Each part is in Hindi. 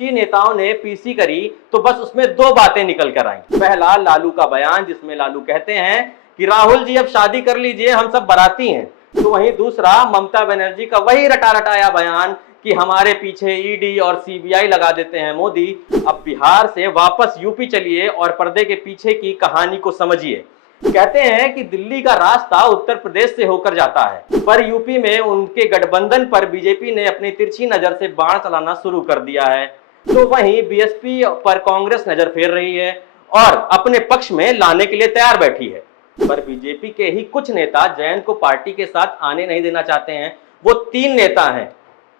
विपक्षी नेताओं ने पीसी करी तो बस उसमें दो बातें निकल कर आई। पहला लालू का बयान जिसमें लालू कहते हैं कि राहुल जी अब शादी कर लीजिए, हम सब बाराती हैं। तो वहीं दूसरा ममता बनर्जी का वही रटा रटाया बयान कि हमारे पीछे ईडी और सीबीआई लगा देते हैं मोदी, अब बिहार से वापस यूपी चलिए और पर्दे के पीछे की कहानी को समझिए। कहते हैं कि दिल्ली का रास्ता उत्तर प्रदेश से होकर जाता है, पर यूपी में उनके गठबंधन पर बीजेपी ने अपनी तिरछी नजर से बाण चलाना शुरू कर दिया है। तो वहीं बीएसपी पर कांग्रेस नजर फेर रही है और अपने पक्ष में लाने के लिए तैयार बैठी है। पर बीजेपी के ही कुछ नेता जयंत को पार्टी के साथ आने नहीं देना चाहते हैं। वो तीन नेता हैं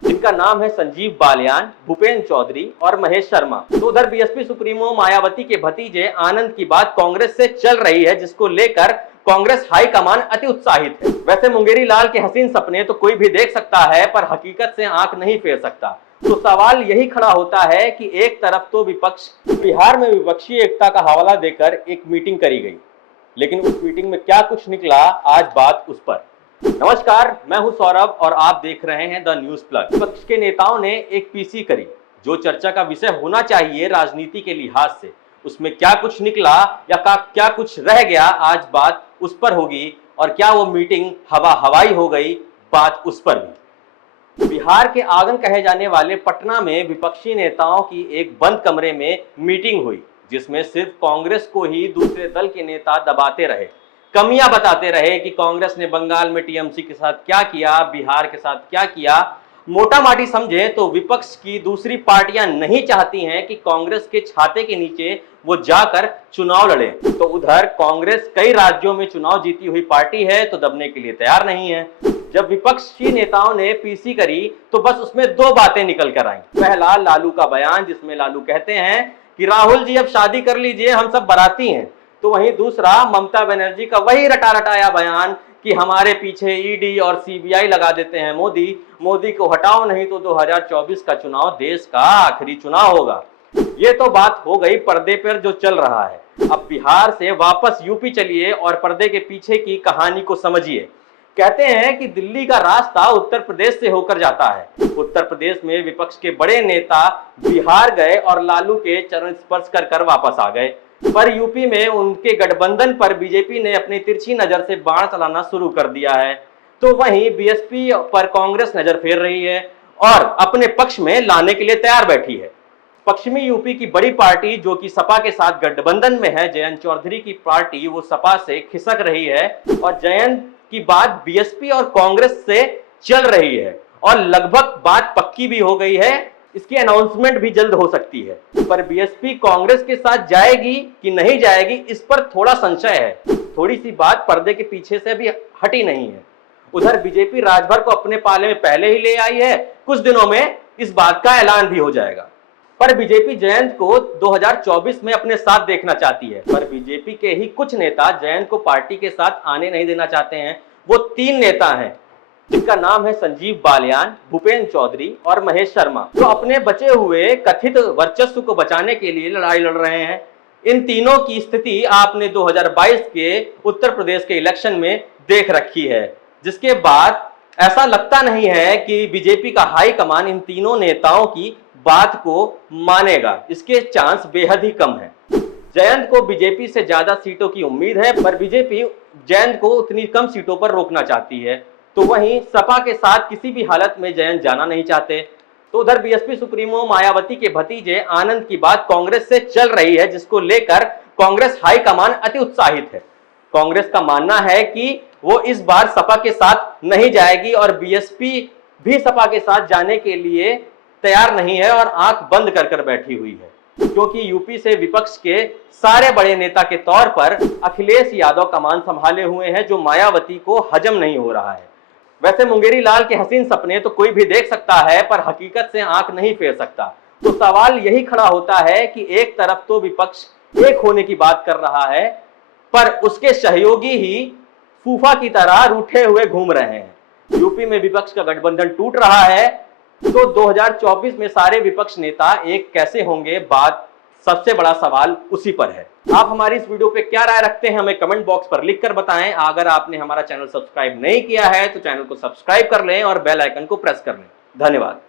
जिनका नाम है संजीव बालियान, भूपेंद्र चौधरी और महेश शर्मा। तो उधर बीएसपी सुप्रीमो मायावती के भतीजे आनंद की बात कांग्रेस से चल रही है, जिसको लेकर कांग्रेस हाईकमान अति उत्साहित है। वैसे मुंगेरी लाल के हसीन सपने तो कोई भी देख सकता है, पर हकीकत से आंख नहीं फेर सकता। तो सवाल यही खड़ा होता है कि एक तरफ तो विपक्ष बिहार में विपक्षी एकता का हवाला देकर एक मीटिंग करी गई, लेकिन उस मीटिंग में क्या कुछ निकला, आज बात उस पर। नमस्कार, मैं हूं सौरभ और आप देख रहे हैं द न्यूज प्लग। विपक्ष के नेताओं ने एक पीसी करी जो चर्चा का विषय होना चाहिए राजनीति के लिहाज से। उसमें क्या कुछ निकला या क्या कुछ रह गया, आज बात उस पर होगी। और क्या वो मीटिंग हवाई हो गई, बात उस पर भी। बिहार के आंगन कहे जाने वाले पटना में विपक्षी नेताओं की एक बंद कमरे में मीटिंग हुई, जिसमें सिर्फ कांग्रेस को ही दूसरे दल के नेता दबाते रहे, कमियां बताते रहे कि कांग्रेस ने बंगाल में टीएमसी के साथ क्या किया, बिहार के साथ क्या किया। मोटा माटी समझे तो विपक्ष की दूसरी पार्टियां नहीं चाहती हैं कि कांग्रेस के छाते के नीचे वो जाकर चुनाव लड़े। तो उधर कांग्रेस कई राज्यों में चुनाव जीती हुई पार्टी है, तो दबने के लिए तैयार नहीं है। जब विपक्षी नेताओं ने पीसी करी तो बस उसमें दो बातें निकल कर आई। पहला लालू का बयान जिसमें लालू कहते हैं कि राहुल जी अब शादी कर लीजिए, हम सब बाराती हैं। तो वहीं दूसरा ममता बनर्जी का वही रटा रटाया बयान कि हमारे पीछे ईडी और सीबीआई लगा देते हैं मोदी को हटाओ नहीं तो 2024 का चुनाव देश का आखिरी चुनाव होगा। ये तो बात हो गई पर्दे पर जो चल रहा है। अब बिहार से वापस यूपी चलिए और पर्दे के पीछे की कहानी को समझिए। कहते हैं कि दिल्ली का रास्ता उत्तर प्रदेश से होकर जाता है। उत्तर प्रदेश में विपक्ष के बड़े नेता बिहार गए और लालू के चरण स्पर्श कर वापस आ गए, पर यूपी में उनके गठबंधन पर बीजेपी ने अपनी तिरछी नजर से बाण चलाना शुरू कर दिया है। तो वहीं बीएसपी पर कांग्रेस नजर फेर रही है और अपने पक्ष में लाने के लिए तैयार बैठी है। पश्चिमी यूपी की बड़ी पार्टी जो कि सपा के साथ गठबंधन में है, जयंत चौधरी की पार्टी, वो सपा से खिसक रही है और जयंत की बात बीएसपी और कांग्रेस से चल रही है और लगभग बात पक्की भी हो गई है। इसकी अनाउंसमेंट भी जल्द हो सकती है, पर बीएसपी कांग्रेस के साथ जाएगी कि नहीं जाएगी, इस पर थोड़ा संशय है। थोड़ी सी बात पर्दे के पीछे से भी हटी नहीं है। उधर बीजेपी राजभर को अपने पाले में पहले ही ले आई है, कुछ दिनों में इस बात का ऐलान भी हो जाएगा। पर बीजेपी जयंत को 2024 में अपने साथ देखना चाहती है, पर बीजेपी के ही कुछ नेता जयंत को पार्टी के साथ आने नहीं देना चाहते हैं। वो तीन नेता हैं जिनका नाम है संजीव बालियान, भूपेंद्र चौधरी और महेश शर्मा, जो अपने बचे हुए कथित वर्चस्व को बचाने के लिए लड़ाई लड़ रहे हैं। इन तीनों की स्थिति आपने 2022 के उत्तर प्रदेश के इलेक्शन में देख रखी है, जिसके बाद ऐसा लगता नहीं है कि बीजेपी का हाईकमान इन तीनों नेताओं की बात को मानेगा। इसके चांस बेहद ही कम है। जयंत को बीजेपी से ज्यादा सीटों की उम्मीद है, पर बीजेपी जयंत को उतनी कम सीटों पर रोकना चाहती है। तो वहीं सपा के साथ किसी भी हालत में जयंत जाना नहीं चाहते। तो उधर बीएसपी सुप्रीमो मायावती के भतीजे आनंद की बात कांग्रेस से चल रही है, जिसको लेकर कांग्रेस हाईकमान अति उत्साहित है। कांग्रेस का मानना है कि वो इस बार सपा के साथ नहीं जाएगी और बीएसपी भी सपा के साथ जाने के लिए तैयार नहीं है और आंख बंद कर बैठी हुई है, क्योंकि यूपी से विपक्ष के सारे बड़े नेता के तौर पर अखिलेश यादव कमान संभाले हुए हैं, जो मायावती को हजम नहीं हो रहा है। वैसे मुंगेरी लाल के हसीन सपने तो कोई भी देख सकता है, पर हकीकत से आंख नहीं फेर सकता। तो सवाल यही खड़ा होता है कि एक तरफ तो विपक्ष एक होने की बात कर रहा है, पर उसके सहयोगी ही फूफा की तरह रूठे हुए घूम रहे हैं। यूपी में विपक्ष का गठबंधन टूट रहा है, तो 2024 में सारे विपक्ष नेता एक कैसे होंगे, बात सबसे बड़ा सवाल उसी पर है। आप हमारी इस वीडियो पे क्या राय रखते हैं, हमें कमेंट बॉक्स पर लिखकर बताएं। अगर आपने हमारा चैनल सब्सक्राइब नहीं किया है तो चैनल को सब्सक्राइब कर लें और बेल आइकन को प्रेस कर लें। धन्यवाद।